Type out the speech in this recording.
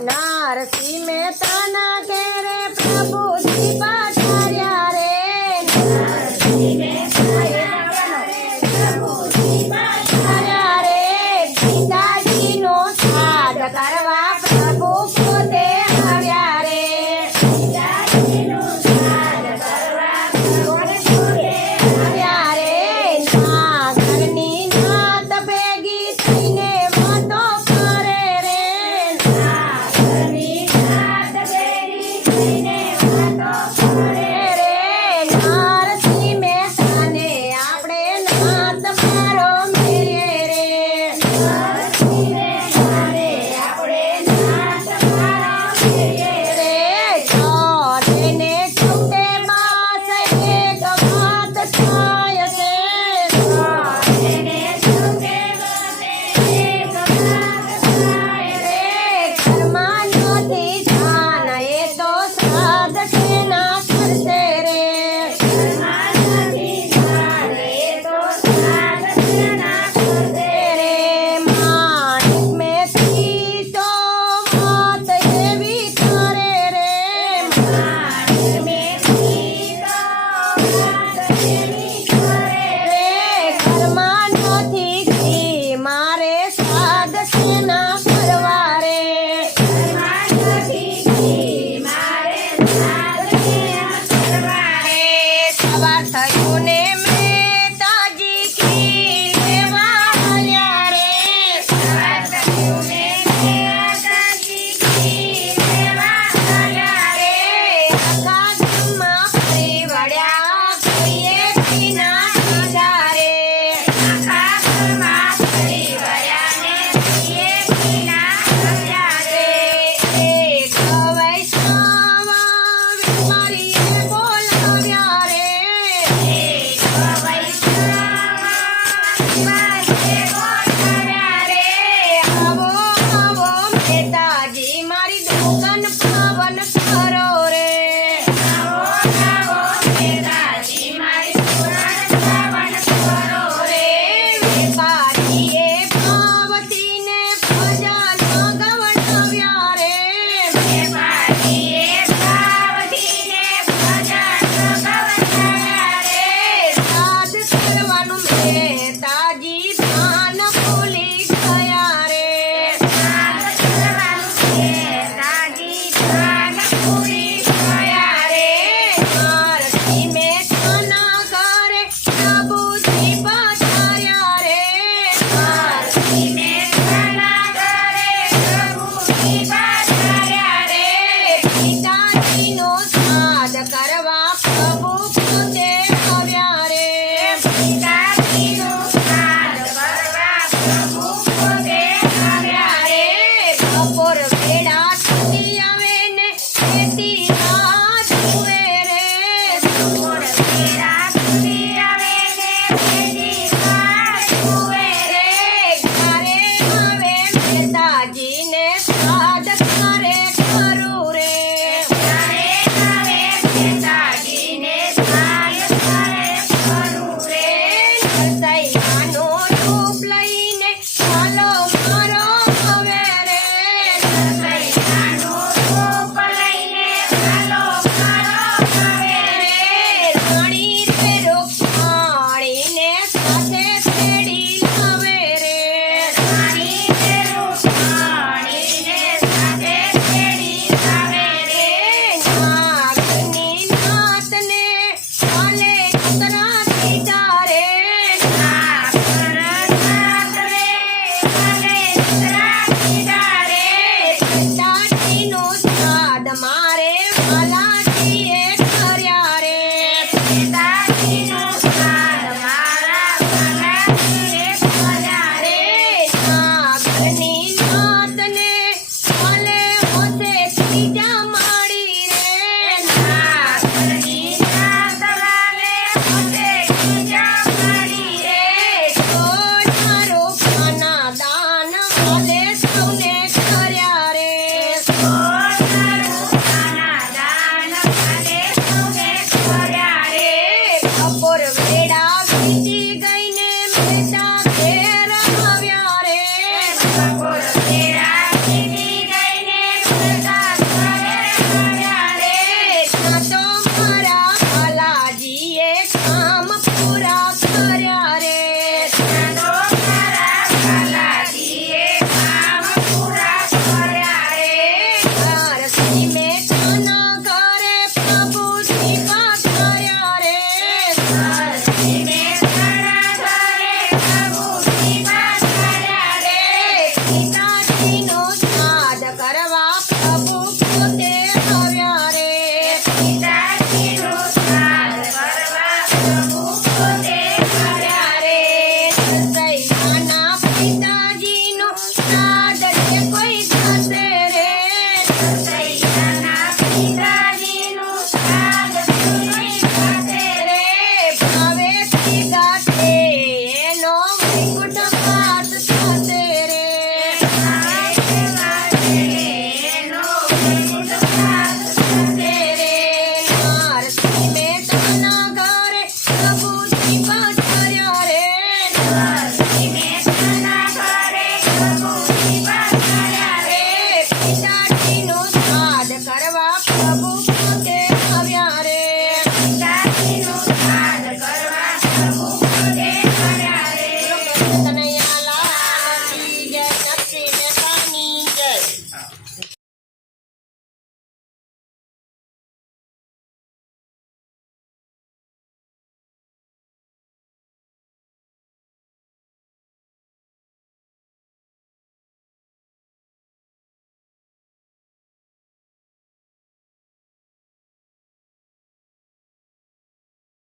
નરસિંહ મહેતાના ઘેરે પ્રભુજી પધાર્યા રે પધાર્યા રે પિતાજીનો શ્રાદ્ધ કરવા પ્રભુ પોતે આવ્યા રે આવ્યા રે ના ઘરની નાત ભેગી થઈને વાતો કરે રે નરસિંહ મહેતાને આપણે નાત મારો મેળીએ રે રે ચોથેને ચૌથે માસ એક વાત થાય છે રે ઘરમાં નથી જાન એ તો શ્રાદ્ધ કેના કરશે રે રે માણિક મેથી તો વાત એવી કરે રે રે ઘરમાં નથી ઘી મારે શ્રાદ્ધ કેના કરવા રે સવાર થયું ને મહેતાજી ઘી લેવા આવ્યા રે આખા ગામમાં ફરી વળ્યા કોઈએ ઘીના દીધા રે એક વૈષ્ણવ વેપારીએ બોલાવ્યા રે આવો આવો મહેતાજી મારી દુકાન પાવન કરો રે રે વેપારીએ પાવતીને ભજન ગવડાવ્યા રે શ્રાદ્ધ કરવાનું મહેતાજી ભાન ભૂલી ગયા રે નરસિંહ મહેતાના ઘરે પ્રભુજી પધાર્યા રે પિતાજીનો શ્રાદ્ધ કરવા પ્રભુ પોતે આવ્યા રે